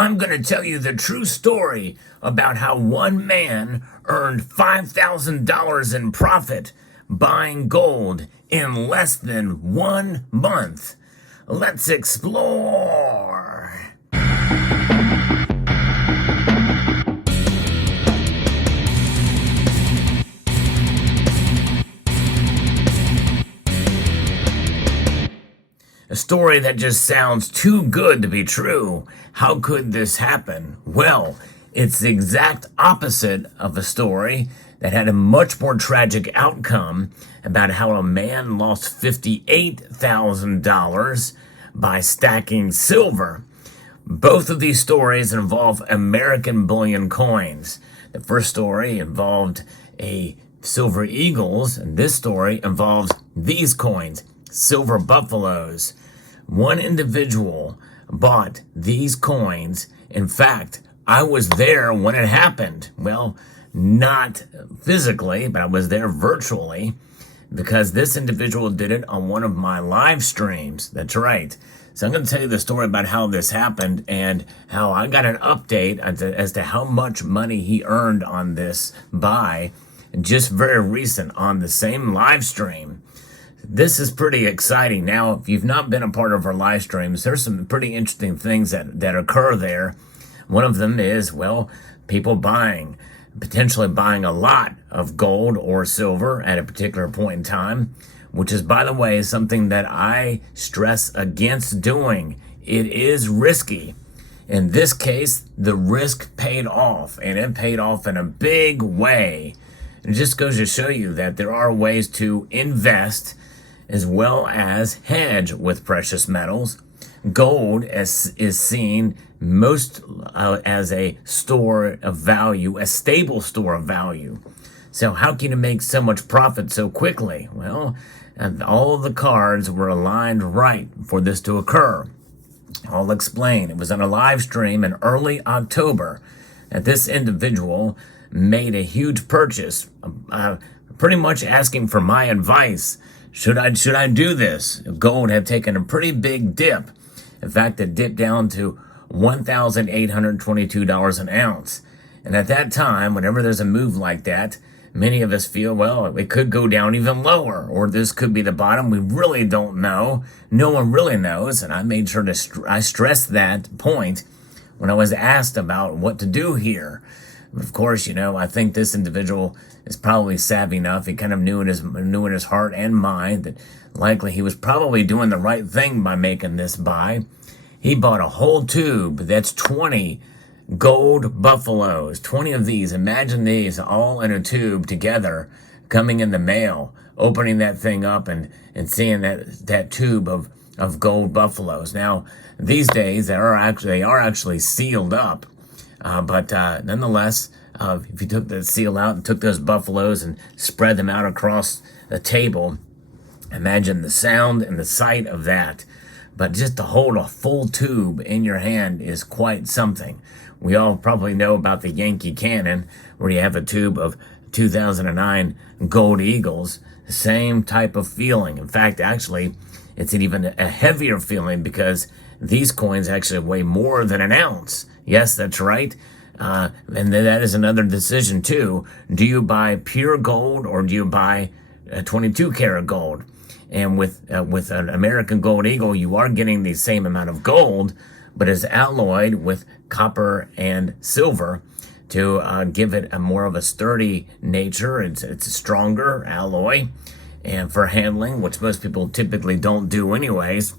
I'm going to tell you the true story about how one man earned $5,000 in profit buying gold in less than 1 month. Let's explore. A story that just sounds too good to be true. How could this happen? Well, it's the exact opposite of a story that had a much more tragic outcome about how a man lost $58,000 by stacking silver. Both of these stories involve American bullion coins. The first story involved a silver eagles, and this story involves these coins, silver buffaloes. One individual bought these coins. In fact, I was there when it happened. Well, not physically, but I was there virtually because this individual did it on one of my live streams. That's right. So I'm going to tell you the story about how this happened and how I got an update as to how much money he earned on this buy just very recent on the same live stream. This is pretty exciting. Now, if you've not been a part of our live streams, there's some pretty interesting things that occur there. One of them is, well, people potentially buying a lot of gold or silver at a particular point in time, which is, by the way, something that I stress against doing. It is risky. In this case, the risk paid off, and it paid off in a big way. It just goes to show you that there are ways to invest as well as hedge with precious metals. Gold is seen most as a store of value, a stable store of value. So how can you make so much profit so quickly? Well, all of the cards were aligned right for this to occur. I'll explain. It was on a live stream in early October that this individual made a huge purchase, pretty much asking for my advice. Should I do this? Gold had taken a pretty big dip. In fact, it dipped down to $1,822 an ounce. And at that time, whenever there's a move like that, many of us feel, well, it could go down even lower, or this could be the bottom. We really don't know. No one really knows. And I made sure I stressed that point when I was asked about what to do here. Of course, I think this individual is probably savvy enough. He kind of knew in his heart and mind that likely he was probably doing the right thing by making this buy. He bought a whole tube. That's 20 gold buffaloes, 20 of these. Imagine these all in a tube together coming in the mail, opening that thing up and seeing that tube of gold buffaloes. Now, these days, they are actually sealed up. But nonetheless, if you took the seal out and took those buffaloes and spread them out across the table, imagine the sound and the sight of that. But just to hold a full tube in your hand is quite something. We all probably know about the Yankee Cannon, where you have a tube of 2009 gold eagles. Same type of feeling. In fact, actually, it's an even a heavier feeling because these coins actually weigh more than an ounce. Yes, that's right. And then that is another decision, too. Do you buy pure gold or do you buy 22 karat gold? And with an American Gold Eagle, you are getting the same amount of gold, but it's alloyed with copper and silver to give it a more of a sturdy nature. It's a stronger alloy and for handling, which most people typically don't do anyways.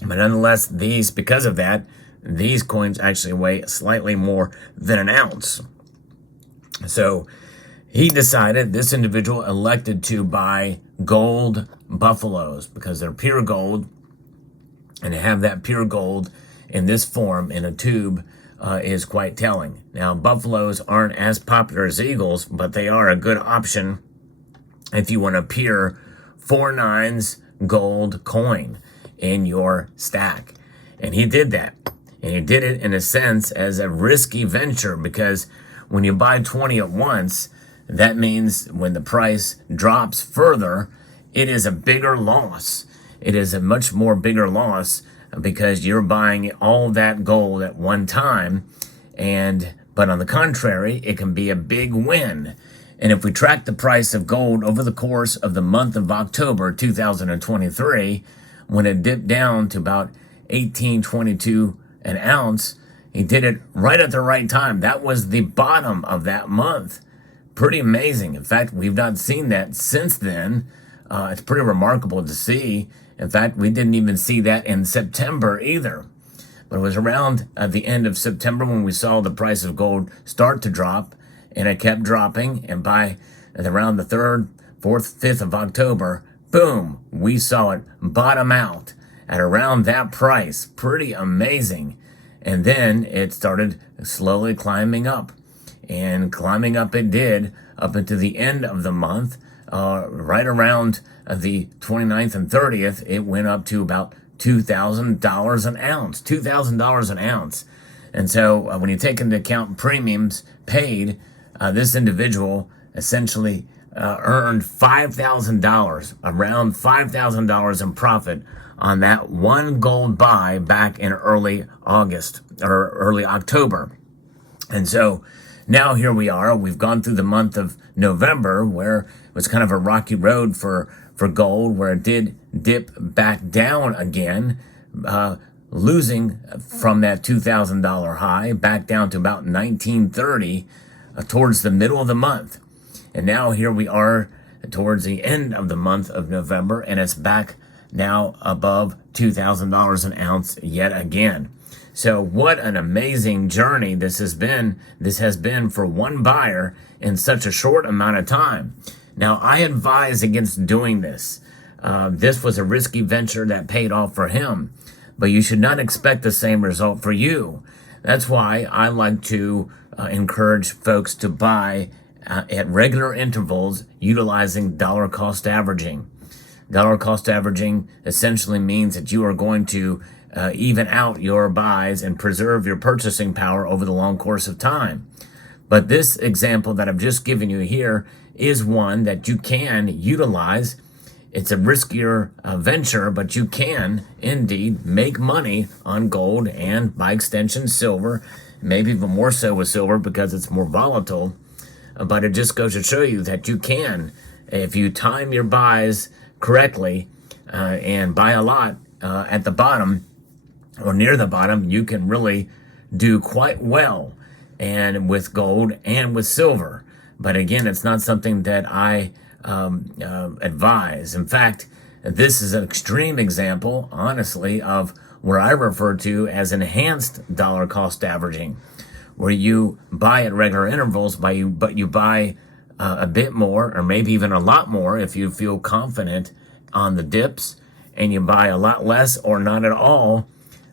But nonetheless, because of that, these coins actually weigh slightly more than an ounce. So this individual elected to buy gold buffaloes because they're pure gold, and to have that pure gold in this form in a tube is quite telling. Now, buffaloes aren't as popular as eagles, but they are a good option if you want a pure 4 9s gold coin in your stack. And he did that. And he did it in a sense as a risky venture because when you buy 20 at once, that means when the price drops further, it is a bigger loss. It is a much more bigger loss because you're buying all that gold at one time. But on the contrary, it can be a big win. And if we track the price of gold over the course of the month of October 2023, when it dipped down to about 18.22 an ounce, he did it right at the right time. That was the bottom of that month. Pretty amazing. In fact, we've not seen that since then. It's pretty remarkable to see. In fact, we didn't even see that in September either. But it was around the end of September when we saw the price of gold start to drop, and it kept dropping. And by around the 3rd, 4th, 5th of October, boom, we saw it bottom out at around that price. Pretty amazing. And then it started slowly climbing up. And climbing up it did up into the end of the month. Right around the 29th and 30th, it went up to about $2,000 an ounce. $2,000 an ounce. And so when you take into account premiums paid, this individual essentially earned $5,000, around $5,000 in profit on that one gold buy back in early August or early October. And so now here we are. We've gone through the month of November, where it was kind of a rocky road for gold, where it did dip back down again, losing from that $2,000 high back down to about $1,930 towards the middle of the month. And now here we are towards the end of the month of November, and it's back now above $2,000 an ounce yet again. So what an amazing journey this has been. This has been for one buyer in such a short amount of time. Now, I advise against doing this. This was a risky venture that paid off for him, but you should not expect the same result for you. That's why I like to encourage folks to buy at regular intervals utilizing dollar cost averaging. Dollar cost averaging essentially means that you are going to even out your buys and preserve your purchasing power over the long course of time. But this example that I've just given you here is one that you can utilize. It's a riskier venture, but you can indeed make money on gold and, by extension, silver, maybe even more so with silver because it's more volatile. But it just goes to show you that you can, if you time your buys correctly and buy a lot at the bottom or near the bottom, you can really do quite well, and with gold and with silver. But again, it's not something that I advise. In fact, this is an extreme example, honestly, of what I refer to as enhanced dollar cost averaging, where you buy at regular intervals, but you buy a bit more, or maybe even a lot more if you feel confident on the dips, and you buy a lot less or not at all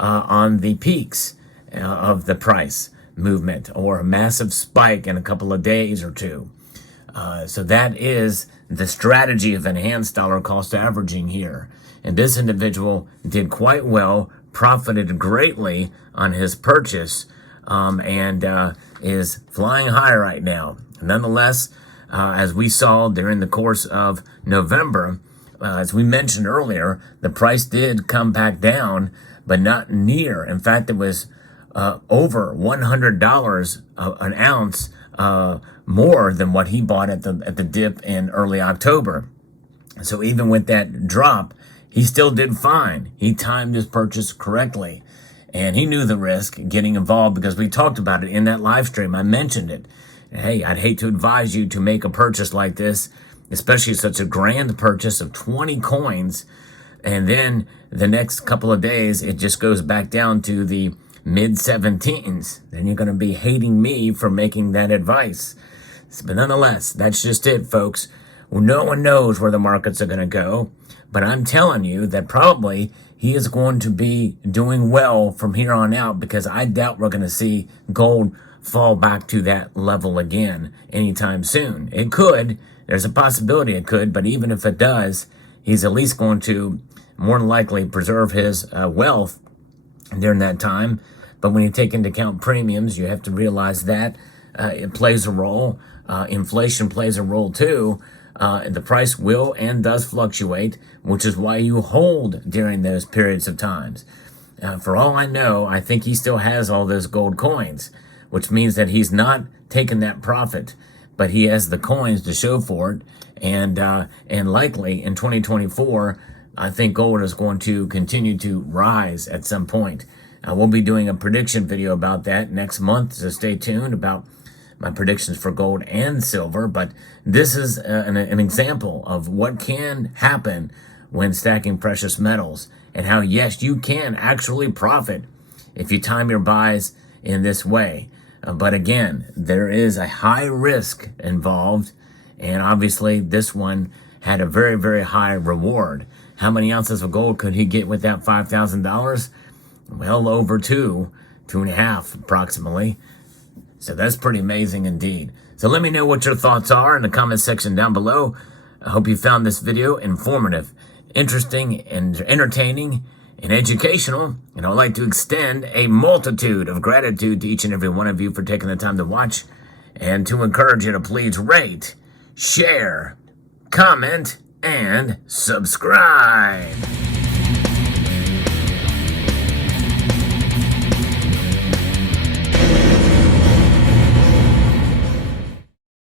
on the peaks of the price movement or a massive spike in a couple of days or two. So that is the strategy of enhanced dollar cost averaging here. And this individual did quite well, profited greatly on his purchase, and is flying high right now. Nonetheless, as we saw during the course of November, as we mentioned earlier, the price did come back down, but not near. In fact, it was over $100 an ounce more than what he bought at the dip in early October. So even with that drop, he still did fine. He timed his purchase correctly, and he knew the risk getting involved because we talked about it in that live stream. I mentioned it. Hey, I'd hate to advise you to make a purchase like this, especially such a grand purchase of 20 coins, and then the next couple of days it just goes back down to the mid-17s. Then you're going to be hating me for making that advice. But nonetheless, that's just it, folks. No one knows where the markets are going to go, but I'm telling you that probably he is going to be doing well from here on out, because I doubt we're going to see gold fall back to that level again anytime soon. It could. There's a possibility it could, but even if it does, he's at least going to more than likely preserve his wealth during that time. But when you take into account premiums, you have to realize that it plays a role. Inflation plays a role too. The price will and does fluctuate, which is why you hold during those periods of times. For all I know, I think he still has all those gold coins, which means that he's not taking that profit, but he has the coins to show for it. And likely in 2024, I think gold is going to continue to rise at some point. We'll be doing a prediction video about that next month, so stay tuned about my predictions for gold and silver. But this is an example of what can happen when stacking precious metals, and how, yes, you can actually profit if you time your buys in this way. But again, there is a high risk involved, and obviously this one had a very, very high reward. How many ounces of gold could he get with that $5,000? Well, over 2.5 approximately. So that's pretty amazing indeed. So let me know what your thoughts are in the comment section down below. I hope you found this video informative, interesting, and entertaining, and educational. And I'd like to extend a multitude of gratitude to each and every one of you for taking the time to watch, and to encourage you to please rate, share, comment, and subscribe.